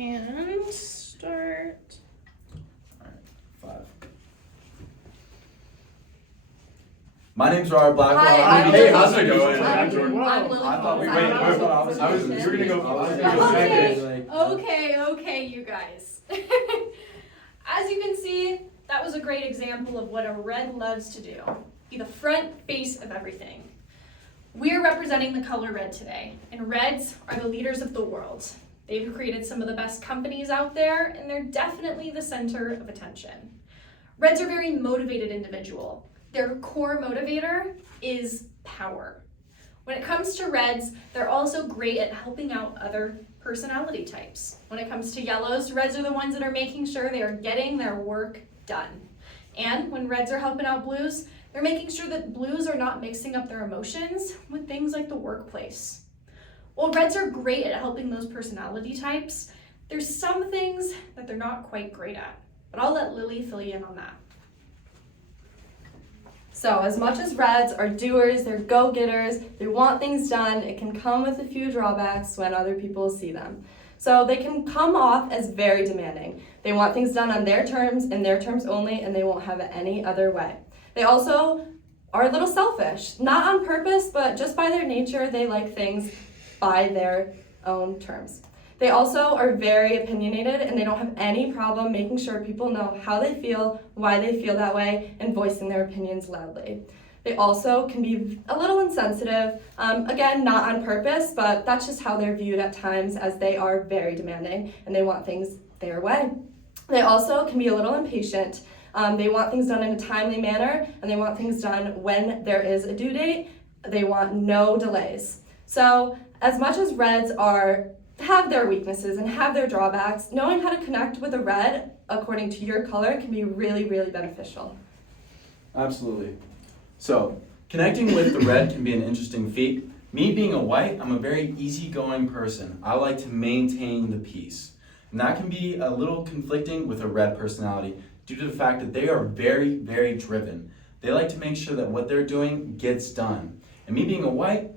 And start. All right, 5. My name's Robert Blackwell. Hi, Hey, how's it going? I'm Jordan. Lily. I thought we Wait, were. I was. You were gonna go. Okay, you guys. As you can see, that was a great example of what a red loves to do. Be the front face of everything. We are representing the color red today, and reds are the leaders of the world. They've created some of the best companies out there, and they're definitely the center of attention. Reds are a very motivated individual. Their core motivator is power. When it comes to reds, they're also great at helping out other personality types. When it comes to yellows, reds are the ones that are making sure they are getting their work done. And when reds are helping out blues, they're making sure that blues are not mixing up their emotions with things like the workplace. While reds are great at helping those personality types, there's some things that they're not quite great at. But I'll let Lily fill you in on that. So as much as reds are doers, they're go-getters, they want things done, it can come with a few drawbacks when other people see them. So they can come off as very demanding. They want things done on their terms and their terms only, and they won't have it any other way. They also are a little selfish, not on purpose, but just by their nature, they like things by their own terms. They also are very opinionated, and they don't have any problem making sure people know how they feel, why they feel that way, and voicing their opinions loudly. They also can be a little insensitive, again, not on purpose, but that's just how they're viewed at times, as they are very demanding and they want things their way. They also can be a little impatient. They want things done in a timely manner, and they want things done when there is a due date. They want no delays. So as much as reds have their weaknesses and have their drawbacks, knowing how to connect with a red according to your color can be really, really beneficial. Absolutely. So, connecting with the red can be an interesting feat. Me being a white, I'm a very easygoing person. I like to maintain the peace. And that can be a little conflicting with a red personality due to the fact that they are very, very driven. They like to make sure that what they're doing gets done. And me being a white,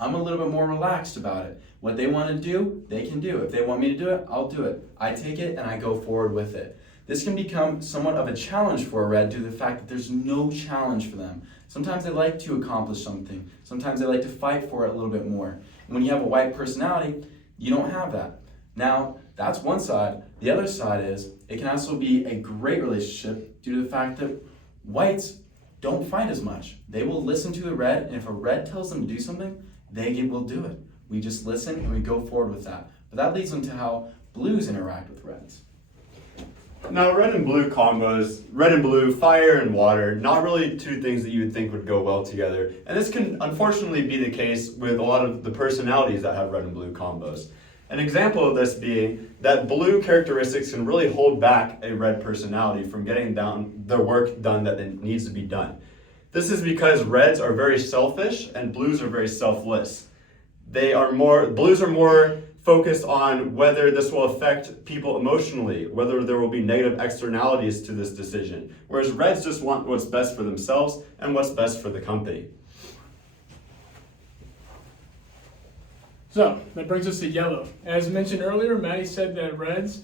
I'm a little bit more relaxed about it. What they want to do, they can do. If they want me to do it, I'll do it. I take it and I go forward with it. This can become somewhat of a challenge for a red due to the fact that there's no challenge for them. Sometimes they like to accomplish something. Sometimes they like to fight for it a little bit more. And when you have a white personality, you don't have that. Now, that's one side. The other side is, it can also be a great relationship due to the fact that whites don't fight as much. They will listen to the red, and if a red tells them to do something, they will do it. We just listen and we go forward with that. But that leads into how blues interact with reds. Now, red and blue combos, red and blue, fire and water, not really two things that you would think would go well together. And this can unfortunately be the case with a lot of the personalities that have red and blue combos. An example of this being that blue characteristics can really hold back a red personality from getting the work done that needs to be done. This is because reds are very selfish and blues are very selfless. Blues are more focused on whether this will affect people emotionally, whether there will be negative externalities to this decision, whereas reds just want what's best for themselves and what's best for the company. So that brings us to yellow. As mentioned earlier, Maddie said that reds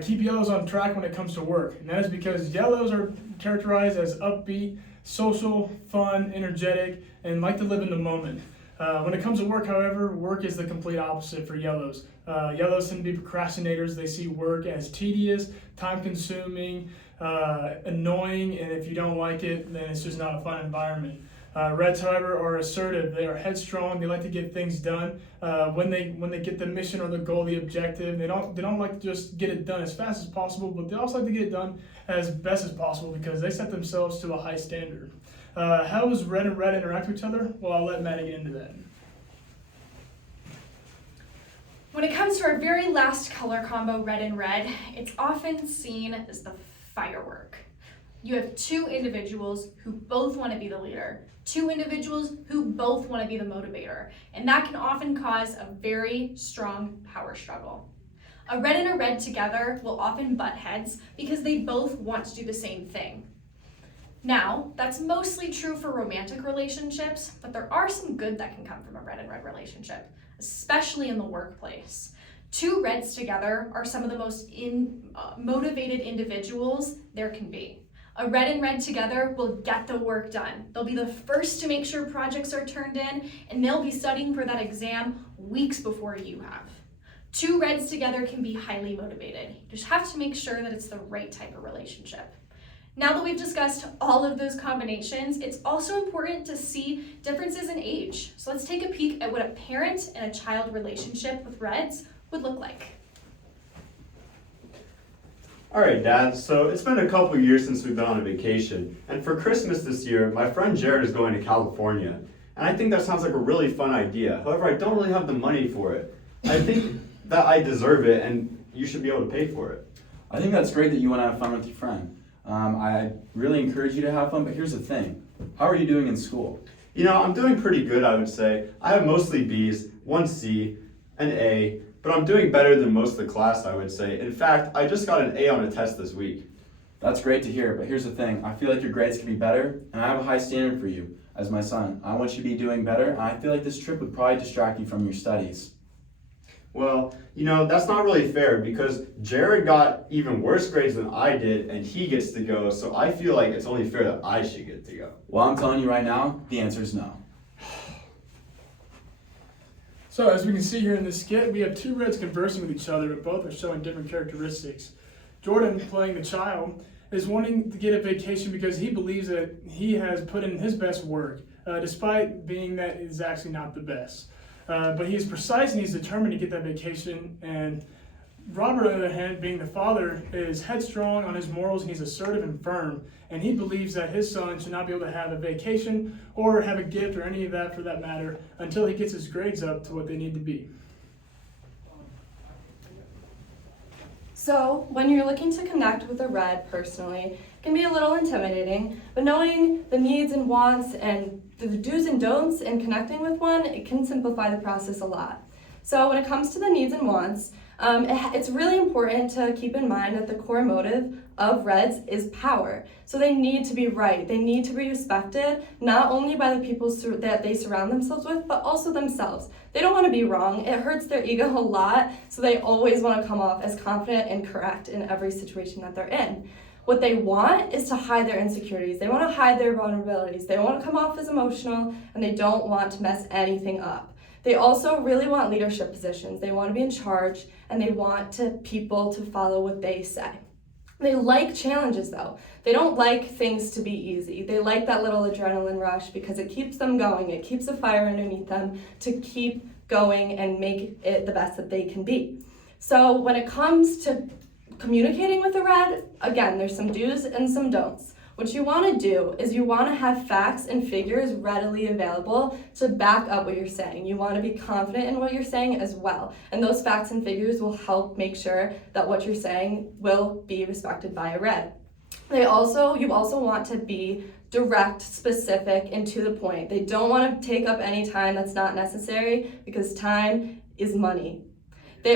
keep yellows on track when it comes to work. And that is because yellows are characterized as upbeat, social, fun, energetic, and like to live in the moment. When it comes to work, however, work is the complete opposite for yellows. Yellows tend to be procrastinators. They see work as tedious, time-consuming, annoying, and if you don't like it, then it's just not a fun environment. Reds, however, are assertive. They are headstrong. They like to get things done. When they get the mission or the goal, the objective, they don't like to just get it done as fast as possible, but they also like to get it done as best as possible because they set themselves to a high standard. How does red and red interact with each other? Well, I'll let Maddie get into that. When it comes to our very last color combo, red and red, it's often seen as the firework. You have two individuals who both want to be the leader, two individuals who both want to be the motivator, and that can often cause a very strong power struggle. A red and a red together will often butt heads because they both want to do the same thing. Now, that's mostly true for romantic relationships, but there are some good that can come from a red and red relationship, especially in the workplace. Two reds together are some of the most motivated individuals there can be. A red and red together will get the work done. They'll be the first to make sure projects are turned in, and they'll be studying for that exam weeks before you have. Two reds together can be highly motivated. You just have to make sure that it's the right type of relationship. Now that we've discussed all of those combinations, it's also important to see differences in age. So let's take a peek at what a parent and a child relationship with reds would look like. All right, Dad, so it's been a couple years since we've been on a vacation, and for Christmas this year, my friend Jared is going to California, and I think that sounds like a really fun idea. However, I don't really have the money for it. I think that I deserve it, and you should be able to pay for it. I think that's great that you want to have fun with your friend. I really encourage you to have fun, but here's the thing. How are you doing in school? You know, I'm doing pretty good, I would say. I have mostly B's, one C, an A, but I'm doing better than most of the class, I would say. In fact, I just got an A on a test this week. That's great to hear, but here's the thing. I feel like your grades can be better, and I have a high standard for you as my son. I want you to be doing better, and I feel like this trip would probably distract you from your studies. Well, you know, that's not really fair because Jared got even worse grades than I did, and he gets to go, so I feel like it's only fair that I should get to go. Well, I'm telling you right now, the answer is no. So as we can see here in this skit, we have two reds conversing with each other, but both are showing different characteristics. Jordan, playing the child, is wanting to get a vacation because he believes that he has put in his best work, despite being that it is actually not the best. But he is precise and he's determined to get that vacation. And Robert, on the other hand, being the father, is headstrong on his morals and he's assertive and firm. And he believes that his son should not be able to have a vacation or have a gift or any of that for that matter until he gets his grades up to what they need to be. So when you're looking to connect with a red personally, it can be a little intimidating, but knowing the needs and wants and the do's and don'ts in connecting with one, it can simplify the process a lot. So when it comes to the needs and wants, it's really important to keep in mind that the core motive of reds is power. So they need to be right. They need to be respected, not only by the people that they surround themselves with, but also themselves. They don't want to be wrong. It hurts their ego a lot, so they always want to come off as confident and correct in every situation that they're in. What they want is to hide their insecurities. They want to hide their vulnerabilities. They want to come off as emotional, and they don't want to mess anything up. They also really want leadership positions. They want to be in charge, and they want people to follow what they say. They like challenges though. They don't like things to be easy. They like that little adrenaline rush because it keeps them going. It keeps a fire underneath them to keep going and make it the best that they can be. So when it comes to communicating with a red, again, there's some do's and some don'ts. What you want to do is you want to have facts and figures readily available to back up what you're saying. You want to be confident in what you're saying as well. And those facts and figures will help make sure that what you're saying will be respected by a red. You also want to be direct, specific, and to the point. They don't want to take up any time that's not necessary because time is money. You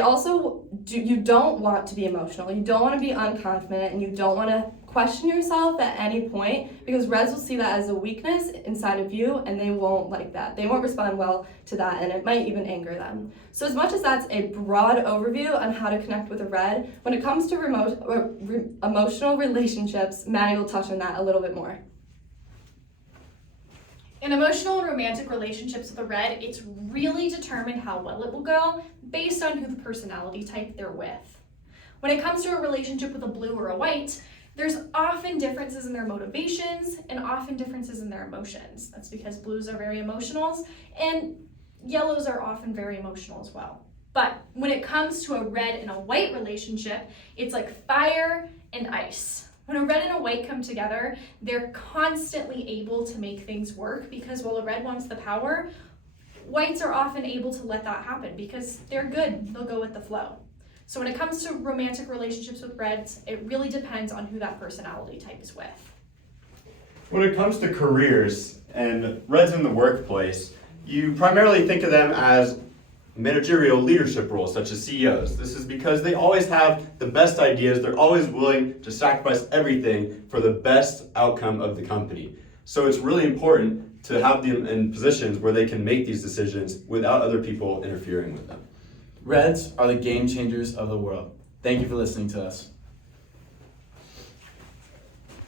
don't want to be emotional. You don't want to be unconfident, and you don't want to question yourself at any point because reds will see that as a weakness inside of you and they won't like that. They won't respond well to that and it might even anger them. So as much as that's a broad overview on how to connect with a red, when it comes to emotional relationships, Maddie will touch on that a little bit more. In emotional and romantic relationships with a red, it's really determined how well it will go based on who the personality type they're with. When it comes to a relationship with a blue or a white, there's often differences in their motivations and often differences in their emotions. That's because blues are very emotional and yellows are often very emotional as well. But when it comes to a red and a white relationship, it's like fire and ice. When a red and a white come together, they're constantly able to make things work because while a red wants the power, whites are often able to let that happen because they're good, they'll go with the flow. So when it comes to romantic relationships with reds, it really depends on who that personality type is with. When it comes to careers and reds in the workplace, you primarily think of them as managerial leadership roles such as CEOs. This is because they always have the best ideas. They're always willing to sacrifice everything for the best outcome of the company. So it's really important to have them in positions where they can make these decisions without other people interfering with them. Reds are the game changers of the world. Thank you for listening to us.